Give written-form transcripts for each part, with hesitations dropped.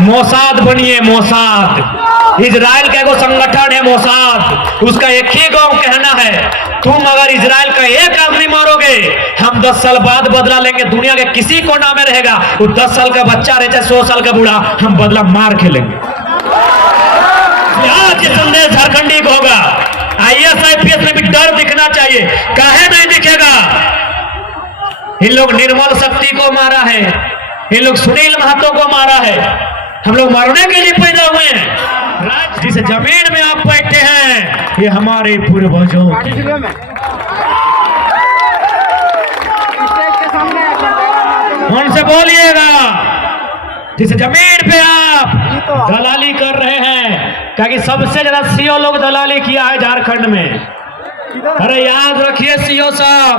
Mossad बनिए, Mossad. Israel का एगो संगठन है मोसाद, उसका एक ही गांव कहना है, तुम अगर इजराइल का एक आदमी मारोगे हम 10 साल बाद बदला लेंगे। दुनिया के किसी कोना में रहेगा वो 10 साल का बच्चा रहे चाहे 100 साल का बूढ़ा, हम बदला मार के लेंगे। आज ये संदेश झारखंडी को होगा। IAS IPS में भी डर दिखना चाहिए, काहे नहीं दिखेगा? इन लोग निर्मल शक्ति को मारा है, इन लोग सुनील महतो को मारा है, हम लोग मरने के लिए पैदा हुए हैं। जिस जमीन में आप बैठे हैं ये हमारे पूर्वजों की। उनसे बोलिएगा, जिस जमीन पे आप दलाली कर रहे हैं, क्योंकि सबसे ज्यादा सीओ लोग दलाली किया है झारखंड में। अरे याद रखिए सीओ साहब,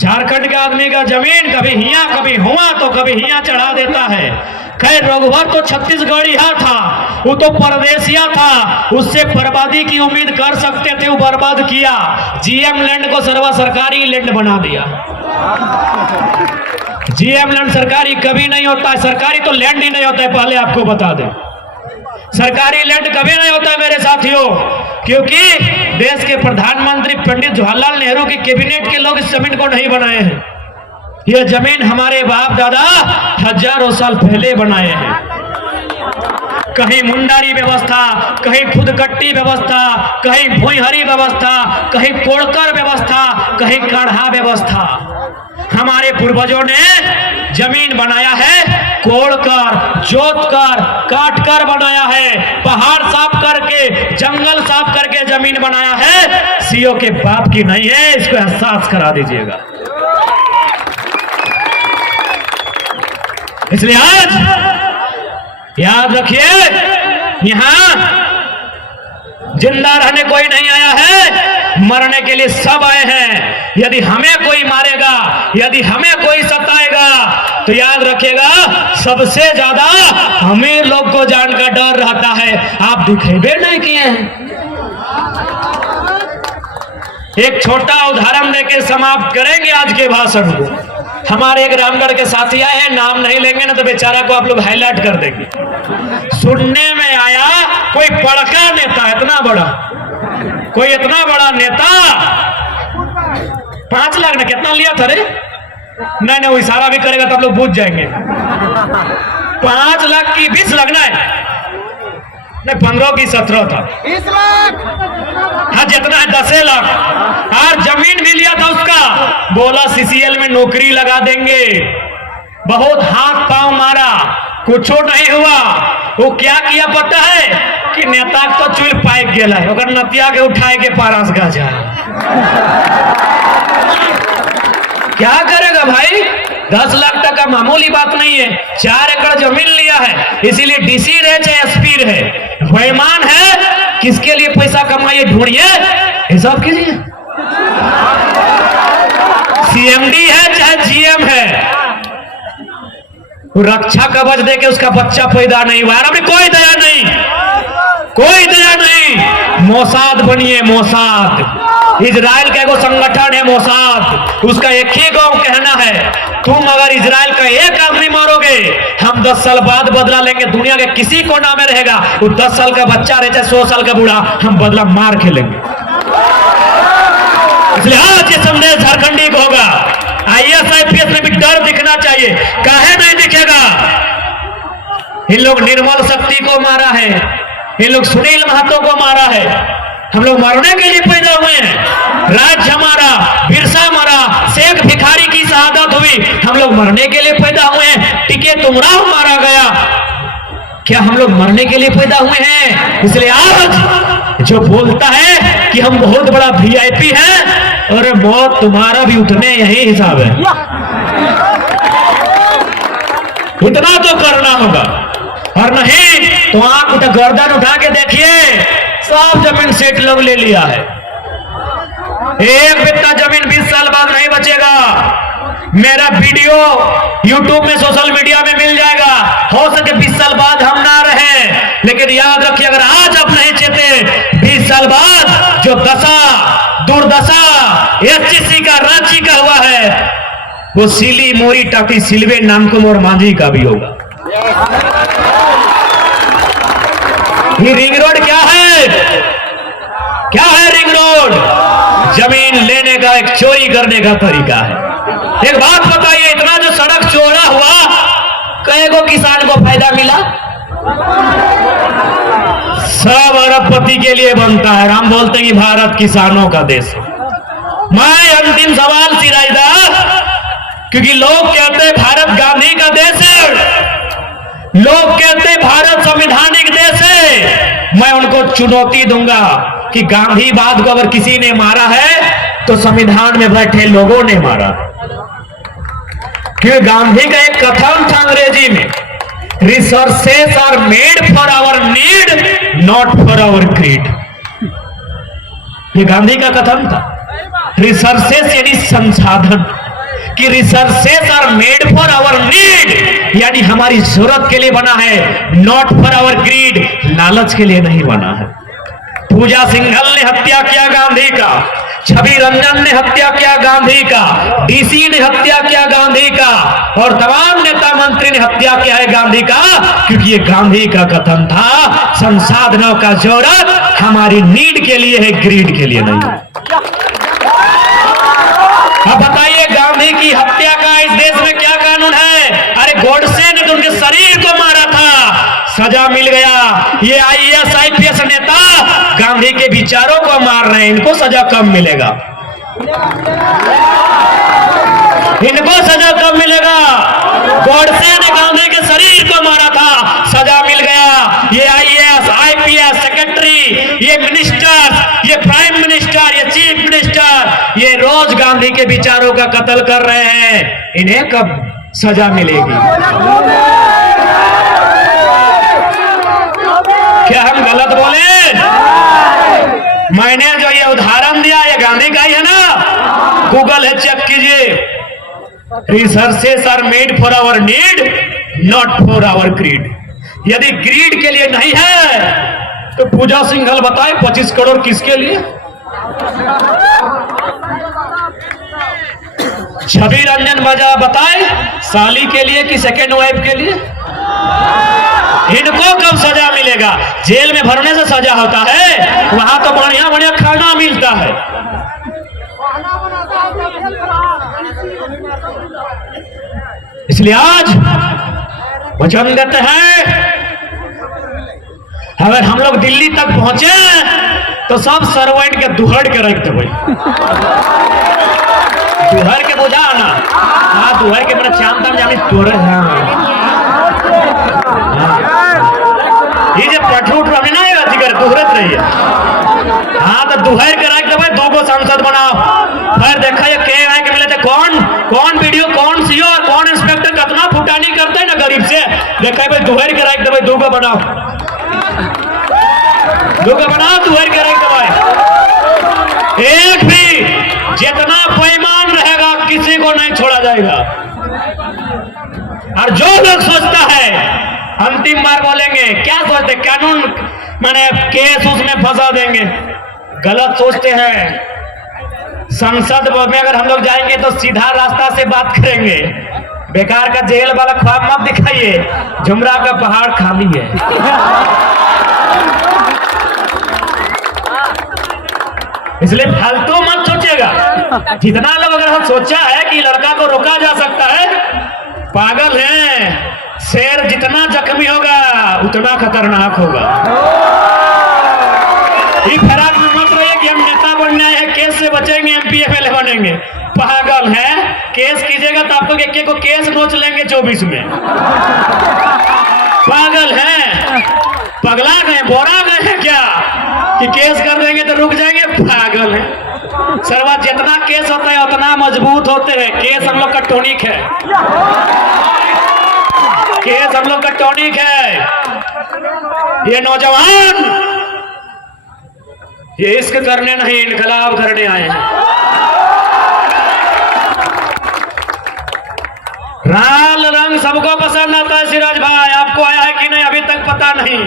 झारखंड के आदमी का जमीन कभी हिया कभी हुआ तो कभी हिया चढ़ा देता है। खैर रघुवर तो छत्तीसगढ़ी था, वो तो परदेसिया था, उससे बर्बादी की उम्मीद कर सकते थे, वो बर्बाद किया। GM लैंड को सर्वा सरकारी लैंड बना दिया। GM लैंड सरकारी कभी नहीं होता है, सरकारी तो लैंड ही नहीं होता है, पहले आपको बता दें। सरकारी लैंड कभी नहीं होता है मेरे साथियों, क्योंकि देश के प्रधानमंत्री पंडित जवाहरलाल नेहरू की कैबिनेट के लोग इस जमीन को नहीं बनाए हैं। यह जमीन हमारे बाप दादा हजारों साल पहले बनाए हैं। कहीं मुंडारी व्यवस्था, कहीं खुदकट्टी व्यवस्था, कहीं भुईहरी व्यवस्था, कहीं कोड़कर व्यवस्था, कहीं काढ़ा व्यवस्था। हमारे पूर्वजों ने जमीन बनाया है कोड़कर, जोतकर, काटकर बनाया है, पहाड़ साफ करके, जंगल साफ करके जमीन बनाया है। सीओ के बाप की नहीं है, इसको एहसास करा दीजिएगा। इसलिए आज याद रखिए, यहां जिंदा रहने कोई नहीं आया है, मरने के लिए सब आए हैं। यदि हमें कोई मारेगा, यदि हमें कोई सताएगा तो याद रखिएगा सबसे ज्यादा हमें लोग को जान का डर रहता है। आप दिखेबे नहीं किए हैं। एक छोटा उदाहरण देके समाप्त करेंगे आज के भाषण को। हमारे एक रामगढ़ के साथी आए हैं, नाम नहीं लेंगे ना तो बेचारा को आप लोग हाईलाइट कर देंगे। सुनने में आया कोई बड़का नेता, इतना बड़ा, कोई इतना बड़ा नेता 5 लाख ने कितना लिया था रे? नहीं नहीं, वो इशारा भी करेगा तो आप लोग बूझ जाएंगे। 5 लाख की 20 लगना है, नहीं 15 की 17 था, 20 लाख। हाँ जितना है 10 लाख। और जमीन भी लिया था उसका, बोला CCL में नौकरी लगा देंगे। बहुत हाथ पांव मारा, कुछ नहीं हुआ। वो क्या किया पता है कि नेता तो चुल पाइक गेला है, अगर नतिया के उठाए के पारस गाजा। क्या करेगा भाई? 10 लाख टका मामूली बात नहीं है। 4 एकड़ जमीन लिया है, इसीलिए DC रहे चाहे SP रहे, बेईमान है। किसके लिए पैसा कमाइए, ढूंढिए, हिसाब कीजिए। CMD है चाहे GM है, रक्षा कवच देके उसका बच्चा पैदा नहीं हुआ, अभी कोई दया नहीं, कोई दया नहीं। मोसाद बनिए, मोसाद। इजराइल का एगो संगठन है मोसाद, उसका एक ही गांव कहना है, तुम अगर इजराइल का एक आदमी मारोगे हम 10 साल बाद बदला लेंगे। दुनिया के किसी कोना में रहेगा वो 10 साल का बच्चा रहे चाहे 100 साल का बूढ़ा, हम बदला मार के लेंगे। इसलिए आज ये संदेश झारखंडी को होगा। IAS IPS में भी डर दिखना चाहिए, काहे नहीं दिखेगा? इन लोग निर्मल शक्ति को मारा है, इन लोग सुनील महतो को मारा है, हम लोग मरने के लिए पैदा हुए हैं। राज्य हमारा, बिरसा मरा, शेख भिखारी की शहादत हुई, हम लोग मरने के लिए पैदा हुए हैं। टिके तुमराव मारा गया, क्या हम लोग मरने के लिए पैदा हुए हैं? इसलिए आज जो बोलता है कि हम बहुत बड़ा VIP है, और मौत तुम्हारा भी उतने यही हिसाब है। इतना तो करना होगा, और नहीं तो आंख उठा गर्दन उठा के देखिए, सब जमीन सेठ लोग ले लिया है। एक बित्ता जमीन 20 साल बाद नहीं बचेगा। मेरा वीडियो YouTube में, सोशल मीडिया में मिल जाएगा। हो सके 20 साल बाद हम ना रहे, लेकिन याद रखिए अगर आज आप नहीं चेते, 20 साल बाद जो दशा दुर्दशा SCC का, रांची का हुआ है, वो सिली मोरी टाकी सिलवे नामकुम और मांझी का भी होगा। ये रिंग रोड क्या है? क्या है रिंग रोड? जमीन लेने का एक चोरी करने का तरीका है। एक बात बताइए, इतना जो सड़क चौड़ा हुआ, कई को किसान को फायदा मिला? सब अरबपति के लिए बनता है। हम बोलते हैं कि भारत किसानों का देश है। मैं अंतिम सवाल सिराजदार, क्योंकि लोग कहते हैं भारत गांधी का देश है, लोग कहते हैं भारत संवैधानिक देश है। मैं उनको चुनौती दूंगा कि गांधीवाद को अगर किसी ने मारा है तो संविधान में बैठे लोगों ने मारा। क्योंकि गांधी का एक कथन था अंग्रेजी में, resources are made for our need not for our creed. ये गांधी का कथन था। रिसोर्सेस यानी संसाधन, कि resources are made for our need, यानी हमारी जरूरत के लिए बना है, नॉट फॉर आवर ग्रीड, लालच के लिए नहीं बना है। पूजा सिंघल ने हत्या किया गांधी का, छवि रंजन ने हत्या किया गांधी का, डीसी ने हत्या किया गांधी का, और तमाम नेता मंत्री ने हत्या किया है गांधी का, क्योंकि ये गांधी का कथन था, संसाधनों का जरूरत हमारी नीड के लिए है, ग्रीड के लिए नहीं। अब बताइए, गांधी की हत्या का इस देश में क्या कानून है? अरे गोडसे ने तो उनके शरीर को मारा था, सजा मिल गया। ये आईएएस आईपीएस नेता गांधी के विचारों को मार रहे हैं, इनको सजा कम मिलेगा, इनको सजा कम मिलेगा। गोडसे ने गांधी के शरीर को मारा था, सजा मिल गया। ये आईएएस आईपीएस सेक्रेटरी, ये मिनिस्टर, ये प्राइम मिनिस्टर, ये चीफ मिनिस्टर, ये रोज गांधी के विचारों का कत्ल कर रहे हैं, इन्हें कब सजा मिलेगी? क्या हम गलत बोले? मैंने जो ये उदाहरण दिया ये गांधी का ही है ना, गूगल है, चेक कीजिए। Resources are made for our need not for our greed. यदि ग्रीड के लिए नहीं है तो पूजा सिंघल बताए 25 करोड़ किसके लिए? छवि रंजन बजा बताए साली के लिए कि सेकेंड वाइफ के लिए? इनको कब सजा मिलेगा? जेल में भरने से सजा होता है, वहां तो बढ़िया बढ़िया खाना मिलता है। इसलिए आज वचन देते हैं, अगर हम लोग दिल्ली तक पहुंचे तो सब सर्वेंट के दुहड़ के रख देवे। दुहड़ के बुझा ना? हाँ, दुहड़ के मेरा चाम ताम जानी तोरे। ये जो पठरूट रहे ना, ये जिगर दुहरत रही है। हाँ, तो दुहर के रख देवे, दो गो सांसद बनाओ। फिर देखा ये के आए के मिले थे, कौन वीडियो, कौन सीओ और कौन इंस्पेक्टर कितना फुटानी करते हैं ना गरीब से। देखा भाई दुहर के रख देवे, दो गो बनाओ, दो गो बनाओ, दुहर के रख देवे। एक भी जितना बेईमान रहेगा किसी को नहीं छोड़ा जाएगा। और जो लोग सोचता है अंतिम बार बोलेंगे, क्या सोचते कानून माने केस उसमें फंसा देंगे, गलत सोचते हैं। संसद में अगर हम लोग जाएंगे तो सीधा रास्ता से बात करेंगे। बेकार का जेल वाला ख्वाब मत दिखाइए, जुमरा का पहाड़ खाली है। इसलिए फालतू मत सोचिएगा। जितना लोग अगर सोचा है कि लड़का को रोका जा सकता है, पागल है। शेर जितना जख्मी होगा उतना खतरनाक होगा। ये फराक मत रहिए कि हम नेता बनने आए हैं, केस से बचेंगे, एमपी एमएलए बनेंगे। पागल है, केस कीजिएगा तो आपको एक को केस नोच लेंगे 24 में। पागल है, पगला गए, बोरा गए हैं क्या कि केस कर देंगे तो रुक जाएंगे? पागल है। सर्वा जितना केस होता है उतना मजबूत होते हैं। केस हम लोग का टॉनिक है, केस हम लोग का टॉनिक है। ये नौजवान ये इश्क करने नहीं, इनकलाब करने आए हैं। लाल रंग सबको पसंद आता है सिराज भाई, आपको आया है कि नहीं अभी तक पता नहीं।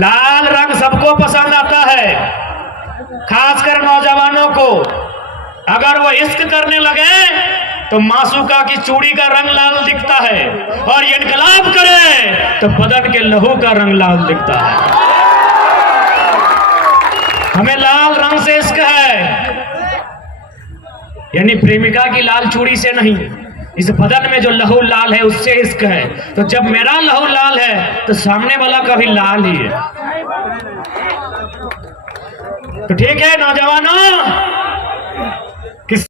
लाल रंग सबको पसंद आता है, खासकर नौजवानों को। अगर वो इश्क करने लगे तो मासूका की चूड़ी का रंग लाल दिखता है, और ये इनकलाब करे तो बदन के लहू का रंग लाल दिखता है। हमें लाल रंग से इश्क है, यानी प्रेमिका की लाल चूड़ी से नहीं, इस बदन में जो लहू लाल है उससे इश्क है। तो जब मेरा लहू लाल है तो सामने वाला का भी लाल ही है। तो ठीक है नौजवानों,